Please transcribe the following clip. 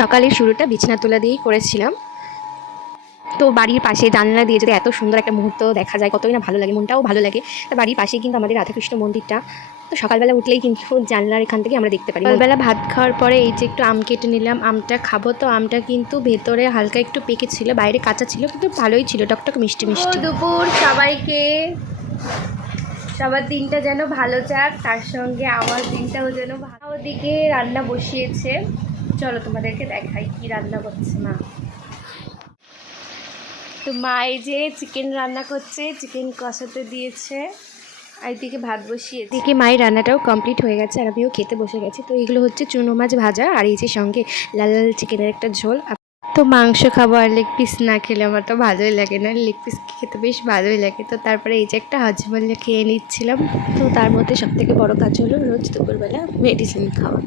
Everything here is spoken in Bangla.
সকালের শুরুটা বিছানা তোলা দিয়েই করেছিলাম। তো বাড়ির পাশে জানলা দিয়ে যদি এত সুন্দর একটা মুহূর্ত দেখা যায় কতই না ভালো লাগে, মনটাও ভালো লাগে। তো বাড়ির পাশেই কিন্তু আমাদের রাধাকৃষ্ণ মন্দিরটা। তো সকালবেলা উঠলেই কিন্তু জানলার এখান থেকে আমরা দেখতে পারি। সকালবেলা ভাত খাওয়ার পরে এই যে একটু আম কেটে নিলাম, আমটা খাবো। তো আমটা কিন্তু ভেতরে হালকা একটু পেকে ছিল, বাইরে কাঁচা ছিল, কিন্তু ভালোই ছিল, টকটক মিষ্টি মিষ্টি। দুপুর সবাইকে, সবার দিনটা যেন ভালো যাক, তার সঙ্গে আমার দিনটাও যেন ভালো। ওদিকে রান্না বসিয়েছে, চলো তোমাদেরকে দেখাই কি রান্না করছে মা। তো মা এই যে চিকেন রান্না করছে, চিকেন কষাতে দিয়েছে, আর এদিকে ভাত বসিয়ে। এদিকে মায়ের রান্নাটাও কমপ্লিট হয়ে গেছে আর আমিও খেতে বসে গেছি। তো এগুলো হচ্ছে চুনো মাছ ভাজা, আর এই যে সঙ্গে লাল লাল চিকেনের একটা ঝোল। তো মাংস খাবো আর লেগ পিস না খেলে আমার তো ভালোই লাগে না, লেগ পিস খেতে বেশ ভালোই লাগে। তো তারপরে এই যে একটা হাজমোলা খেয়ে নিচ্ছিলাম। তো তার মধ্যে সবথেকে বড় কাজ হলো রোজ দুপুরবেলা মেডিসিন খাওয়া।